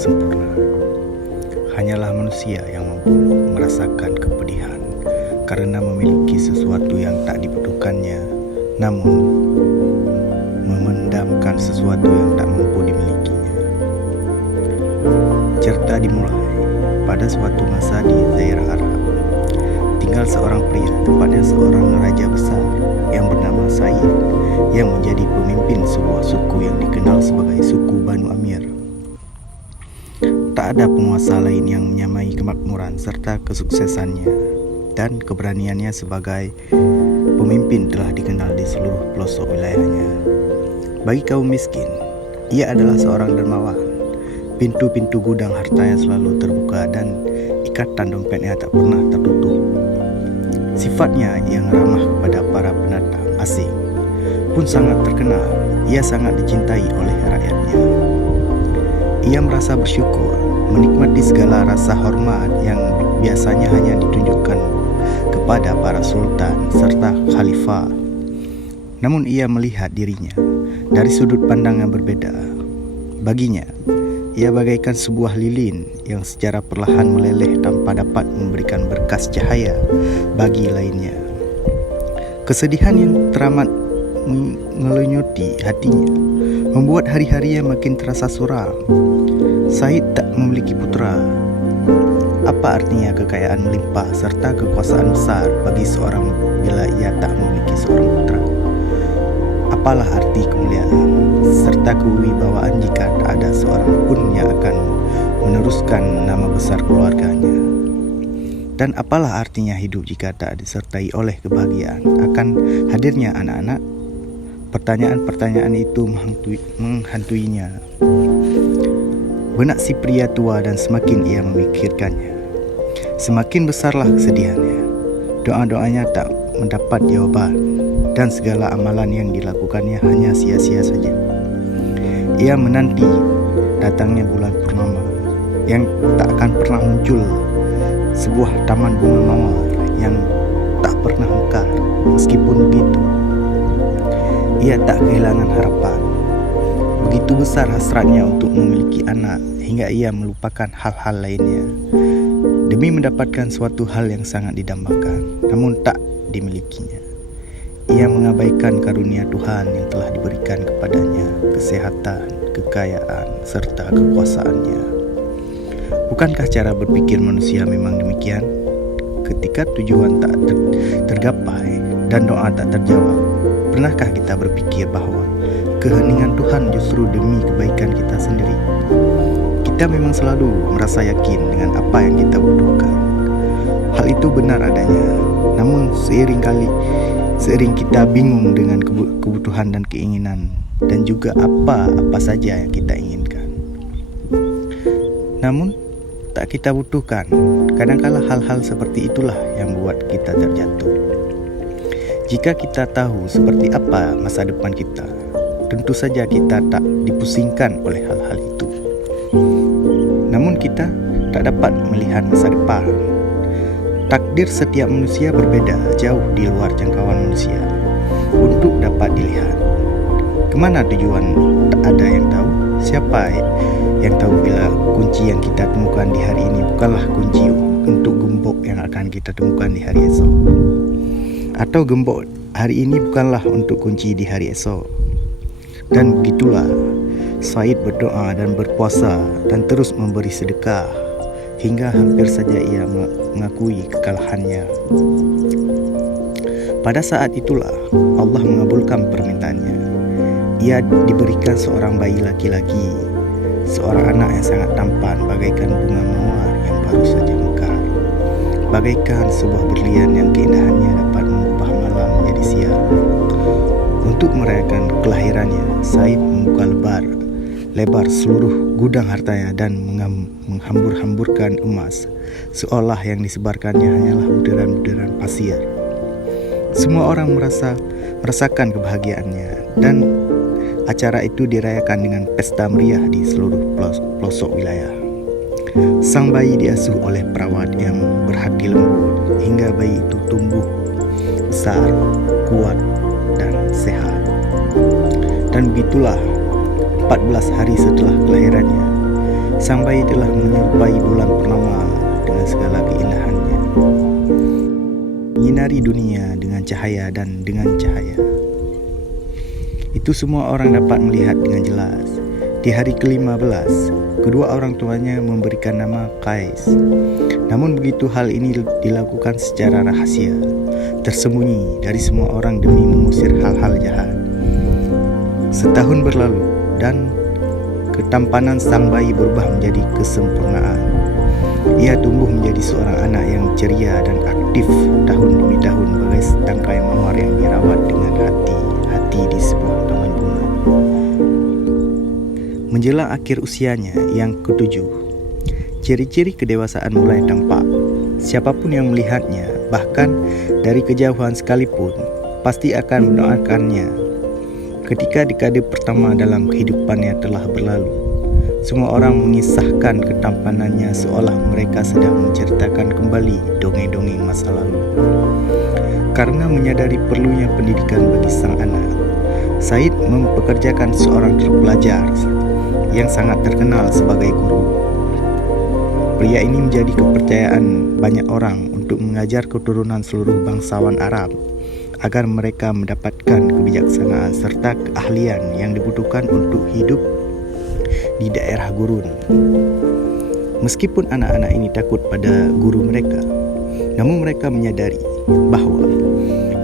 sempurna. Hanyalah manusia yang mampu merasakan kepedihan karena memiliki sesuatu yang tak dibutuhkannya, namun memendamkan sesuatu yang tak mampu dimilikinya. Cerita dimulai pada suatu masa di daerah Arab. Tinggal seorang pria, tepatnya seorang raja besar yang bernama Said, yang menjadi pemimpin sebuah suku yang dikenal sebagai suku Banu Amir. Tak ada penguasa lain yang menyamai kemakmuran serta kesuksesannya, dan keberaniannya sebagai pemimpin telah dikenal di seluruh pelosok wilayahnya. Bagi kaum miskin, ia adalah seorang dermawan. Pintu-pintu gudang hartanya selalu terbuka dan ikatan dompetnya tak pernah tertutup. Sifatnya yang ramah kepada para pendatang asing pun sangat terkenal. Ia sangat dicintai oleh rakyatnya. Ia merasa bersyukur menikmati segala rasa hormat yang biasanya hanya ditunjukkan kepada para sultan serta khalifah. Namun ia melihat dirinya dari sudut pandang yang berbeda. Baginya, ia bagaikan sebuah lilin yang secara perlahan meleleh tanpa dapat memberikan berkas cahaya bagi lainnya. Kesedihan yang teramat mengelunyuti hatinya membuat hari-harinya makin terasa suram. Said tak memiliki putra. Apa artinya kekayaan melimpah serta kekuasaan besar bagi seorang bila ia tak memiliki seorang putra? Apalah arti kemuliaan serta kewibawaan jika tak ada seorang pun yang akan meneruskan nama besar keluarganya? Dan apalah artinya hidup jika tak disertai oleh kebahagiaan akan hadirnya anak-anak? Pertanyaan-pertanyaan itu menghantuinya. Benak si pria tua, dan semakin ia memikirkannya, semakin besarlah kesedihannya. Doa-doanya tak mendapat jawaban, dan segala amalan yang dilakukannya hanya sia-sia saja. Ia menanti datangnya bulan purnama yang tak akan pernah muncul, sebuah taman bunga mawar yang tak pernah mekar. Meskipun begitu, ia tak kehilangan harapan. Begitu besar hasratnya untuk memiliki anak hingga ia melupakan hal-hal lainnya demi mendapatkan suatu hal yang sangat didambakan namun tak dimilikinya. Ia mengabaikan karunia Tuhan yang telah diberikan kepadanya, kesehatan, kekayaan, serta kekuasaannya. Bukankah cara berpikir manusia memang demikian? Ketika tujuan tak tergapai dan doa tak terjawab, pernahkah kita berpikir bahwa keheningan Tuhan justru demi kebaikan kita sendiri? Kita memang selalu merasa yakin dengan apa yang kita butuhkan. Hal itu benar adanya. Namun seiring kita bingung dengan kebutuhan dan keinginan, dan juga apa saja yang kita inginkan, namun tak kita butuhkan. Kadangkala hal-hal seperti itulah yang membuat kita terjatuh. Jika kita tahu seperti apa masa depan kita, tentu saja kita tak dipusingkan oleh hal-hal itu. Namun kita tak dapat melihat masa depan. Takdir setiap manusia berbeda, jauh di luar jangkauan manusia untuk dapat dilihat. Kemana tujuan tak ada yang tahu. Siapa yang tahu bila kunci yang kita temukan di hari ini bukanlah kunci untuk gembok yang akan kita temukan di hari esok, atau gembok hari ini bukanlah untuk kunci di hari esok. Dan begitulah Said berdoa dan berpuasa dan terus memberi sedekah hingga hampir saja ia mengakui kekalahannya. Pada saat itulah Allah mengabulkan permintaannya. Ia diberikan seorang bayi laki-laki, seorang anak yang sangat tampan bagaikan bunga mawar yang baru saja mekar, bagaikan sebuah berlian yang keindahannya dapat mengubah malam menjadi siang. Untuk merayakan kelahirannya, Said membuka lebar seluruh gudang hartanya dan menghambur-hamburkan emas, seolah yang disebarkannya hanyalah butiran-butiran pasir. Semua orang merasakan kebahagiaannya, dan acara itu dirayakan dengan pesta meriah di seluruh pelosok wilayah. Sang bayi diasuh oleh perawat yang berhati lembut hingga bayi itu tumbuh besar, kuat, dan sehat. Dan begitulah 14 hari setelah kelahirannya, Sang bayi telah menyerupai bulan purnama dengan segala keindahannya, menyinari dunia dengan cahaya dan dengan cahaya. Itu semua orang dapat melihat dengan jelas. Di hari ke-15, kedua orang tuanya memberikan nama Kais. Namun begitu hal ini dilakukan secara rahasia, tersembunyi dari semua orang demi mengusir hal-hal jahat. Setahun berlalu dan ketampanan sang bayi berubah menjadi kesempurnaan. Ia tumbuh menjadi seorang anak yang ceria dan aktif tahun demi tahun bagai setangkai mawar yang dirawat dengan hati-hati di sebuah taman bunga. Menjelang akhir usianya yang ke-7, ciri-ciri kedewasaan mulai tampak. Siapapun yang melihatnya, bahkan dari kejauhan sekalipun, pasti akan mendoakannya. Ketika dekade pertama dalam kehidupannya telah berlalu, semua orang mengisahkan ketampanannya seolah mereka sedang menceritakan kembali dongeng-dongeng masa lalu. Karena menyadari perlunya pendidikan bagi sang anak, Said mempekerjakan seorang terpelajar yang sangat terkenal sebagai guru. Pria ini menjadi kepercayaan banyak orang untuk mengajar keturunan seluruh bangsawan Arab agar mereka mendapatkan kebijaksanaan serta keahlian yang dibutuhkan untuk hidup di daerah gurun. Meskipun anak-anak ini takut pada guru mereka, namun mereka menyadari bahwa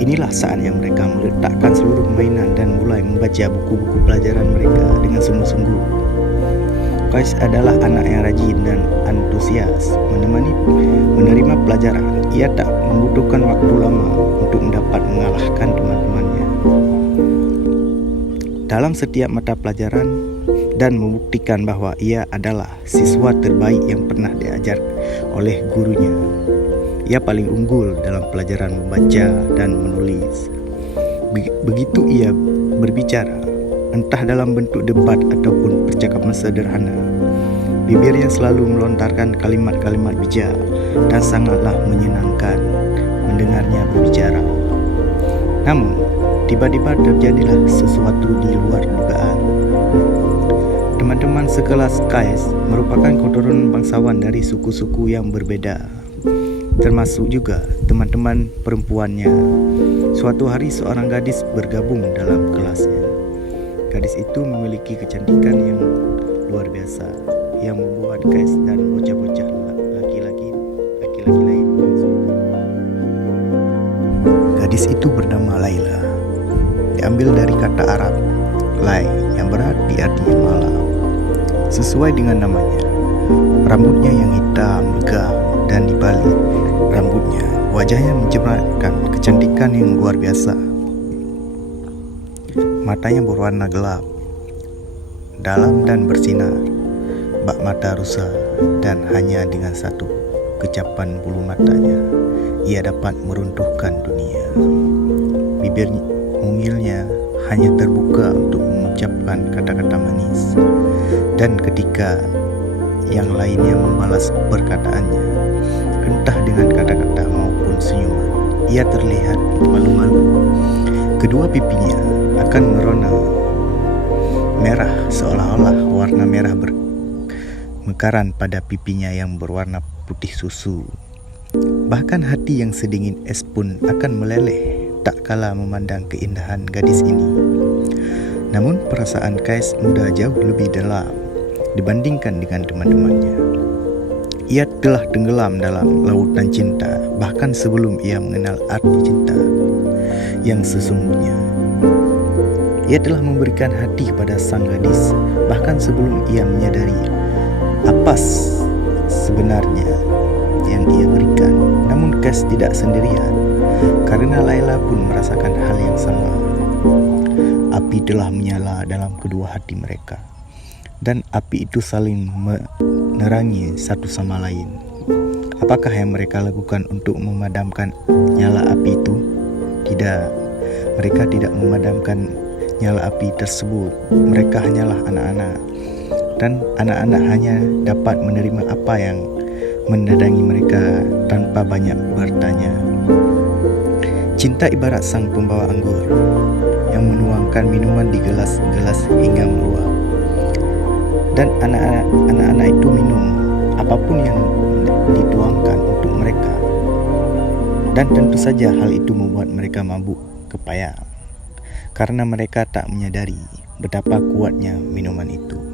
inilah saat yang mereka meletakkan seluruh mainan dan mulai membaca buku-buku pelajaran mereka dengan sungguh-sungguh. Kais adalah anak yang rajin dan antusias menerima pelajaran. Ia tak membutuhkan waktu lama untuk dapat mengalahkan teman-temannya dalam setiap mata pelajaran dan membuktikan bahwa ia adalah siswa terbaik yang pernah diajar oleh gurunya. Ia paling unggul dalam pelajaran membaca dan menulis. Begitu ia berbicara, entah dalam bentuk debat ataupun percakapan sederhana, bibirnya selalu melontarkan kalimat-kalimat bijak dan sangatlah menyenangkan mendengarnya berbicara. Namun, tiba-tiba terjadilah sesuatu di luar dugaan. Teman-teman sekelas Kais merupakan keturunan bangsawan dari suku-suku yang berbeda, termasuk juga teman-teman perempuannya. Suatu hari seorang gadis bergabung dalam kelasnya. Gadis itu memiliki kecantikan yang luar biasa yang membuat Kais dan bocah-bocah laki-laki lain. Gadis itu bernama Laila. Diambil dari kata Arab Lai yang berarti artinya malam. Sesuai dengan namanya, rambutnya yang hitam legam dan dibalik rambutnya, wajahnya mencemarkan kecantikan yang luar biasa. Matanya berwarna gelap, dalam dan bersinar, bak mata rusa, dan hanya dengan satu kecapan bulu matanya, ia dapat meruntuhkan dunia. Bibir mungilnya hanya terbuka untuk mengucapkan kata-kata manis, dan ketika yang lainnya membalas perkataannya, entah dengan kata-kata maupun senyuman, ia terlihat malu-malu. Kedua pipinya akan merona merah seolah-olah warna merah bermekaran pada pipinya yang berwarna putih susu. Bahkan hati yang sedingin es pun akan meleleh tak kala memandang keindahan gadis ini. Namun perasaan Kais muda jauh lebih dalam dibandingkan dengan teman-temannya. Ia telah tenggelam dalam lautan cinta bahkan sebelum ia mengenal arti cinta yang sesungguhnya. Ia telah memberikan hati pada sang gadis bahkan sebelum ia menyadari apa sebenarnya yang ia berikan. Namun Kais tidak sendirian, karena Laila pun merasakan hal yang sama. Api telah menyala dalam kedua hati mereka, dan api itu saling menerangi satu sama lain. Apakah yang mereka lakukan untuk memadamkan nyala api itu? Tidak, mereka tidak memadamkan nyala api tersebut. Mereka hanyalah anak-anak, dan anak-anak hanya dapat menerima apa yang mendatangi mereka tanpa banyak bertanya. Cinta ibarat sang pembawa anggur yang menuangkan minuman di gelas-gelas hingga meluap. Dan anak-anak itu minum apapun yang dituangkan untuk mereka. Dan tentu saja hal itu membuat mereka mabuk kepayang, karena mereka tak menyadari betapa kuatnya minuman itu.